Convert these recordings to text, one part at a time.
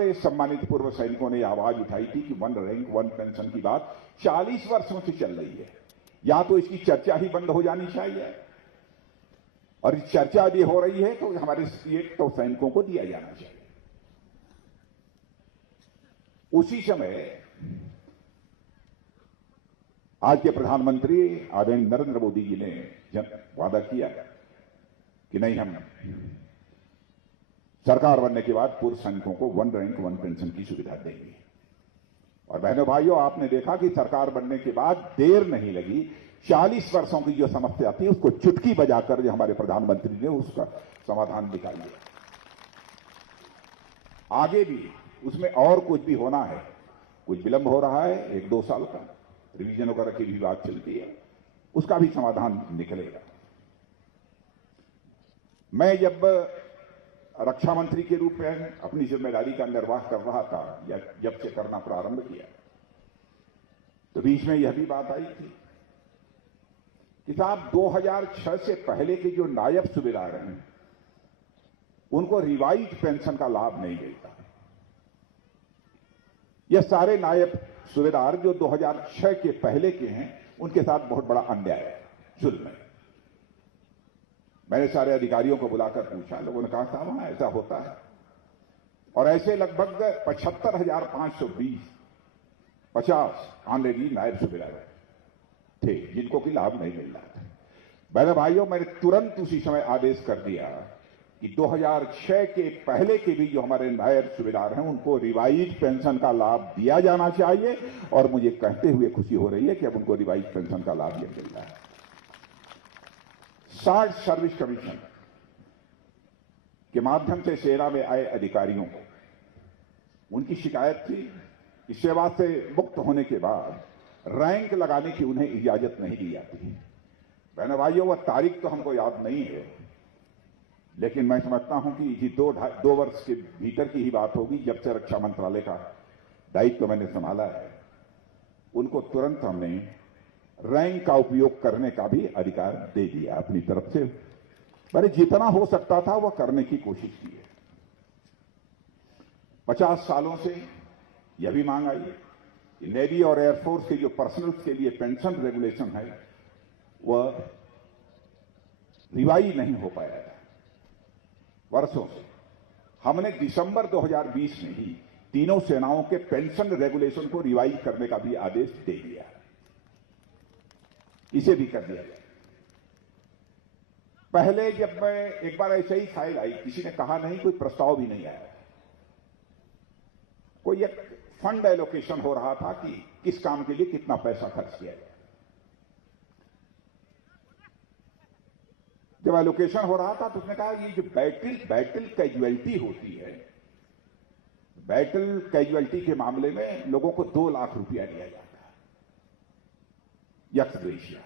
सारे सम्मानित पूर्व सैनिकों ने आवाज उठाई थी कि वन रैंक वन पेंशन की बात 40 वर्षों से चल रही है, या तो इसकी चर्चा ही बंद हो जानी चाहिए, और इस चर्चा भी हो रही है तो हमारे सीएट तो सैनिकों को दिया जाना चाहिए। उसी समय आज के प्रधानमंत्री आदरणीय नरेंद्र मोदी जी ने वादा किया कि नहीं, हम सरकार बनने के बाद पूर्व सैनिकों को वन रैंक वन पेंशन की सुविधा देंगे। और बहनों भाइयों, आपने देखा कि सरकार बनने के बाद देर नहीं लगी, 40 वर्षों की जो समस्या थी उसको चुटकी बजाकर जो हमारे प्रधानमंत्री ने उसका समाधान निकाल दिया। आगे भी उसमें और कुछ भी होना है, कुछ विलंब हो रहा है, 1-2 साल का रिवीजन वगैरह की भी बात चलती है, उसका भी समाधान निकलेगा। मैं जब रक्षा मंत्री के रूप में अपनी जिम्मेदारी का निर्वाह कर रहा था, या जब से करना प्रारंभ किया, तो बीच में यह भी बात आई थी कि साहब 2006 से पहले के जो नायब सूबेदार हैं उनको रिवाइज पेंशन का लाभ नहीं मिलता। यह सारे नायब सूबेदार जो 2006 के पहले के हैं उनके साथ बहुत बड़ा अन्याय है, जुल्म है। मैंने सारे अधिकारियों को बुलाकर पूछा, लोगों ने कहा साहब हाँ ऐसा होता है, और ऐसे लगभग 75,520 ऑनरेडी नायब सूबेदार थे जिनको कि लाभ नहीं मिल रहा था। बहनों भाइयों, मैंने तुरंत उसी समय आदेश कर दिया कि 2006 के पहले के भी जो हमारे नायब सूबेदार हैं उनको रिवाइज पेंशन का लाभ दिया जाना चाहिए, और मुझे कहते हुए खुशी हो रही है कि अब उनको रिवाइज पेंशन का लाभ मिल रहा है। 60 सर्विस कमीशन के माध्यम से सेना में आए अधिकारियों को उनकी शिकायत थी कि सेवा से मुक्त होने के बाद रैंक लगाने की उन्हें इजाजत नहीं दी जाती। बहनों भाइयों, वह तारीख तो हमको याद नहीं है, लेकिन मैं समझता हूं कि ये 2 वर्ष के भीतर की ही बात होगी। जब से रक्षा मंत्रालय का दायित्व मैंने संभाला है, उनको तुरंत हमने रैंक का उपयोग करने का भी अधिकार दे दिया अपनी तरफ से। मैंने जितना हो सकता था वह करने की कोशिश की है। 50 सालों से यह भी मांग आई कि नेवी और एयरफोर्स के जो पर्सनल के लिए पेंशन रेगुलेशन है वह रिवाइज नहीं हो पाया है वर्षों से। हमने दिसंबर 2020 में ही तीनों सेनाओं के पेंशन रेगुलेशन को रिवाइज करने का भी आदेश दे दिया, इसे भी कर दिया गया। पहले जब मैं एक बार ऐसे ही फाइल आई, किसी ने कहा नहीं, कोई प्रस्ताव भी नहीं आया, कोई एक फंड एलोकेशन हो रहा था कि किस काम के लिए कितना पैसा खर्च किया जाए। जब एलोकेशन हो रहा था तो उसने कहा ये जो बैटल कैजुअलिटी होती है, बैटल कैजुअलिटी के मामले में लोगों को 2 लाख रुपया दिया जाता है यक्स ग्रेशिया।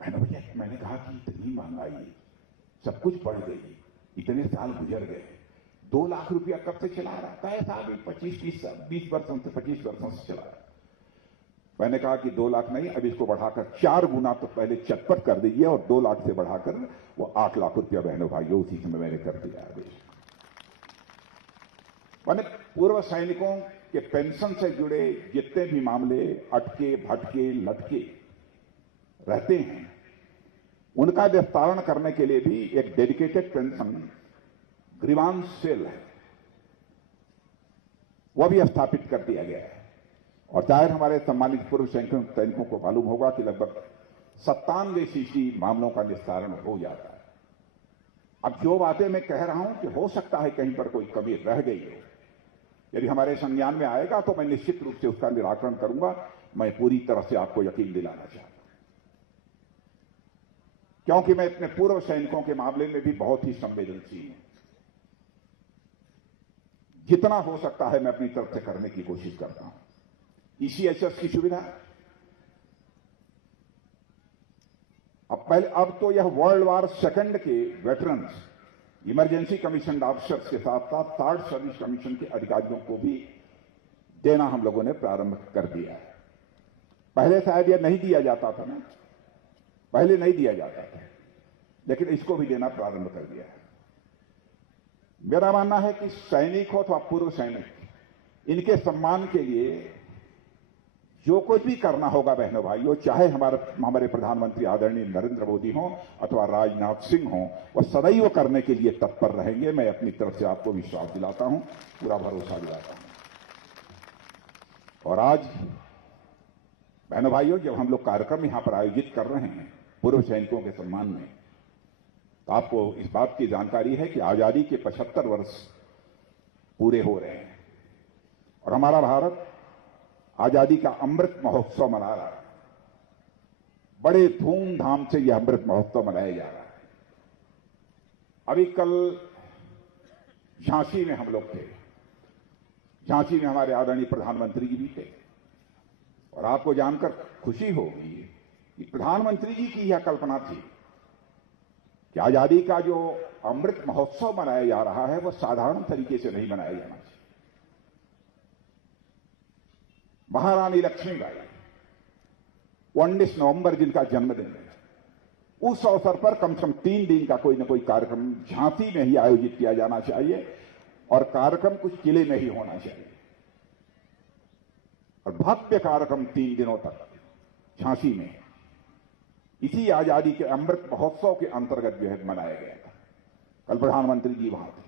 भैया मैंने कहा कि इतनी महंगाई, सब कुछ बढ़ गई, इतने साल गुजर गए, 2 लाख रुपया कब से चला रहा है साहब? 20 वर्षों से 25 वर्षों से चला रहा है। मैंने कहा कि 2 लाख नहीं, अब इसको बढ़ाकर 4 गुना तो पहले चटपट कर दीजिए, और 2 लाख से बढ़ाकर वो 8 लाख रुपया बहनों भाइयों उसी समय मैंने कर दिया आदेश। मैंने पूर्व सैनिकों के पेंशन से जुड़े जितने भी मामले अटके भटके लटके रहते हैं उनका निस्तारण करने के लिए भी एक डेडिकेटेड पेंशन ग्रीवांस सेल है, वह भी स्थापित कर दिया गया है। और जाहिर हमारे सम्मानित पूर्व सैनिकों को मालूम होगा कि लगभग 97% मामलों का निस्तारण हो जाता है। अब जो बातें मैं कह रहा हूं कि हो सकता है कहीं पर कोई कमी रह गई हो, यदि हमारे संज्ञान में आएगा तो मैं निश्चित रूप से उसका निराकरण करूंगा। मैं पूरी तरह से आपको यकीन दिलाना चाहता हूं, क्योंकि मैं अपने पूर्व सैनिकों के मामले में भी बहुत ही संवेदनशील हूं। जितना हो सकता है मैं अपनी तरफ से करने की कोशिश करता हूं। ईसीएचएस की सुविधा, अब तो यह वर्ल्ड वार सेकंड के वेटरन्स इमरजेंसी कमीशन ऑफिसर्स के साथ साथ 3rd सर्विस कमीशन के अधिकारियों को भी देना हम लोगों ने प्रारंभ कर दिया है। पहले शायद यह नहीं दिया जाता था ना, पहले नहीं दिया जाता था, लेकिन इसको भी देना प्रारंभ कर दिया है। मेरा मानना है कि सैनिक हो अथवा पूर्व सैनिक, इनके सम्मान के लिए जो कुछ भी करना होगा बहनों भाइयों, चाहे हमारे प्रधानमंत्री आदरणीय नरेंद्र मोदी हों अथवा राजनाथ सिंह हों, वह सदैव करने के लिए तत्पर रहेंगे। मैं अपनी तरफ से आपको विश्वास दिलाता हूं, पूरा भरोसा दिलाता हूं। और आज बहनों भाइयों, जब हम लोग कार्यक्रम यहां पर आयोजित कर रहे हैं पूर्व सैनिकों के सम्मान में, तो आपको इस बात की जानकारी है कि आजादी के 75 वर्ष पूरे हो रहे हैं और हमारा भारत आजादी का अमृत महोत्सव मना रहा है। बड़े धूमधाम से यह अमृत महोत्सव मनाया जा रहा है। अभी कल झांसी में हम लोग थे। झांसी में हमारे आदरणीय प्रधानमंत्री जी भी थे और आपको जानकर खुशी होगी कि प्रधानमंत्री जी की यह कल्पना थी कि आजादी का जो अमृत महोत्सव मनाया जा रहा है वह साधारण तरीके से नहीं मनाया जाना चाहिए। महारानी लक्ष्मीबाई 19 नवंबर जिनका जन्मदिन है, उस अवसर पर कम से कम 3 दिन का कोई न कोई कार्यक्रम झांसी में ही आयोजित किया जाना चाहिए और कार्यक्रम कुछ किले में ही होना चाहिए और भव्य कार्यक्रम 3 दिनों तक झांसी में इसी आजादी के अमृत महोत्सव के अंतर्गत जो है मनाया गया था। कल प्रधानमंत्री जी वहां थे।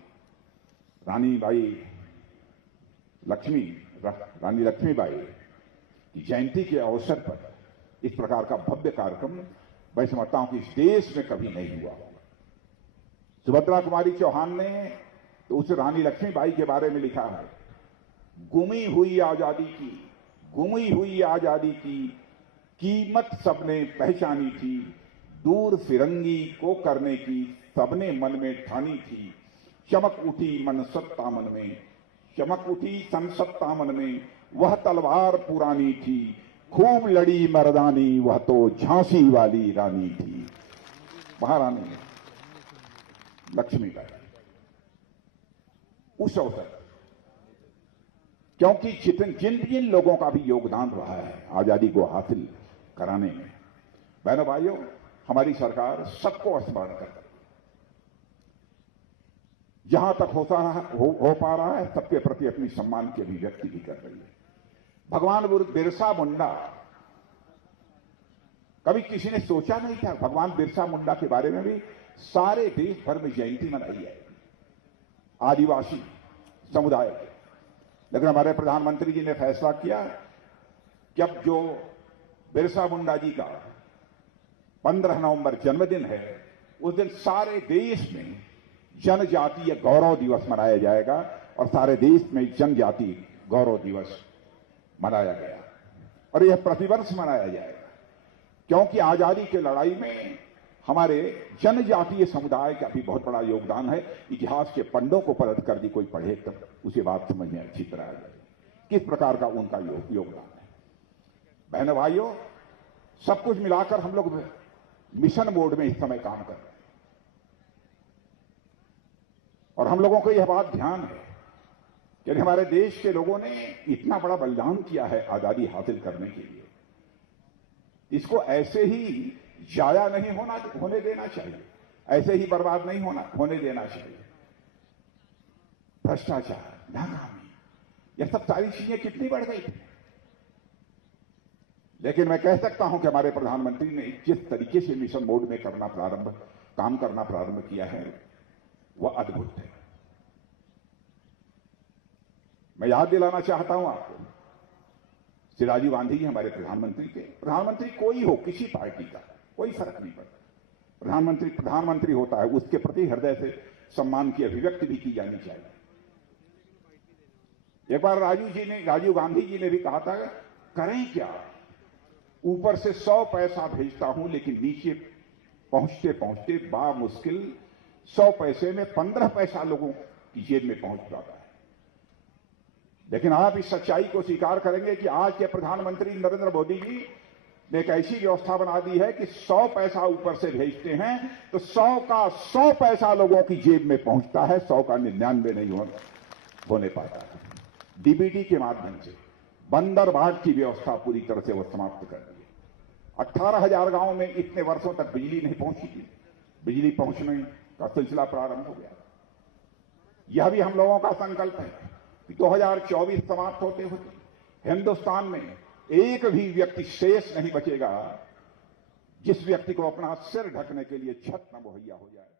रानी लक्ष्मीबाई की जयंती के अवसर पर इस प्रकार का भव्य कार्यक्रम मैं समझता हूं कि इस देश में कभी नहीं हुआ होगा। सुभद्रा कुमारी चौहान ने तो उस रानी लक्ष्मीबाई के बारे में लिखा है, गुमी हुई आजादी की कीमत सबने पहचानी थी, दूर फिरंगी को करने की सबने मन में ठानी थी। चमक उठी सन सत्ता मन में, वह तलवार पुरानी थी, खूब लड़ी मर्दानी, वह तो झांसी वाली रानी थी। महारानी लक्ष्मीबाई उस अवसर, क्योंकि जिन लोगों का भी योगदान रहा है आजादी को हासिल कराने में, बहनों भाइयों, हमारी सरकार सबको स्मरण करती है। जहां तक हो पा रहा है सबके प्रति अपनी सम्मान की अभिव्यक्ति भी कर रही है। भगवान बिरसा मुंडा, कभी किसी ने सोचा नहीं था भगवान बिरसा मुंडा के बारे में भी सारे देश भर में जयंती मनाई जाएगी आदिवासी समुदाय के। लेकिन हमारे प्रधानमंत्री जी ने फैसला किया कि अब जो बिरसा मुंडा जी का 15 नवंबर जन्मदिन है, उस दिन सारे देश में जनजातीय गौरव दिवस मनाया जाएगा और सारे देश में जनजाति गौरव दिवस मनाया गया और यह प्रतिवर्ष मनाया जाएगा, क्योंकि आजादी की लड़ाई में हमारे जनजातीय समुदाय का भी बहुत बड़ा योगदान है। इतिहास के पन्नों को पलट कर भी कोई पढ़े तो उसे बात समझ में अच्छी तरह आ जाए किस प्रकार का उनका योगदान है। बहनों भाइयों, सब कुछ मिलाकर हम लोग मिशन मोड में इस समय काम कर रहे हैं और हम लोगों को यह बात ध्यान है कि हमारे देश के लोगों ने इतना बड़ा बलिदान किया है आजादी हासिल करने के लिए, इसको ऐसे ही जाया नहीं होने देना चाहिए, ऐसे ही बर्बाद नहीं होने देना चाहिए। भ्रष्टाचार, नाकामी, यह सब सारी चीजें कितनी बढ़ गई थी, लेकिन मैं कह सकता हूं कि हमारे प्रधानमंत्री ने जिस तरीके से मिशन मोड में काम करना प्रारंभ किया है वह अद्भुत है। मैं याद दिलाना चाहता हूं आपको, श्री राजीव गांधी जी हमारे प्रधानमंत्री कोई हो, किसी पार्टी का कोई फर्क नहीं पड़ता, प्रधानमंत्री होता है, उसके प्रति हृदय से सम्मान की अभिव्यक्ति भी की जानी चाहिए। एक बार राजीव गांधी जी ने भी कहा था, करें क्या, ऊपर से 100 पैसा भेजता हूं लेकिन नीचे पहुंचते पहुंचते बामुश्किल 100 पैसे में 15 पैसा लोगों की जेब में पहुंच जाता है। लेकिन आप इस सच्चाई को स्वीकार करेंगे कि आज के प्रधानमंत्री नरेंद्र मोदी जी ने एक ऐसी व्यवस्था बना दी है कि 100 पैसा ऊपर से भेजते हैं तो 100 का 100 पैसा लोगों की जेब में पहुंचता है, 100 का 99 नहीं होने पाता है। डीबीटी के माध्यम से बंदरबाट की व्यवस्था पूरी तरह से वो समाप्त कर दी। 18,000 गांव में इतने वर्षों तक बिजली नहीं पहुंची थी, बिजली पहुंचने का सिलसिला प्रारंभ हो गया। यह भी हम लोगों का संकल्प है कि 2024 समाप्त होते होते हिंदुस्तान में एक भी व्यक्ति शेष नहीं बचेगा जिस व्यक्ति को अपना सिर ढकने के लिए छत न मुहैया हो जाए।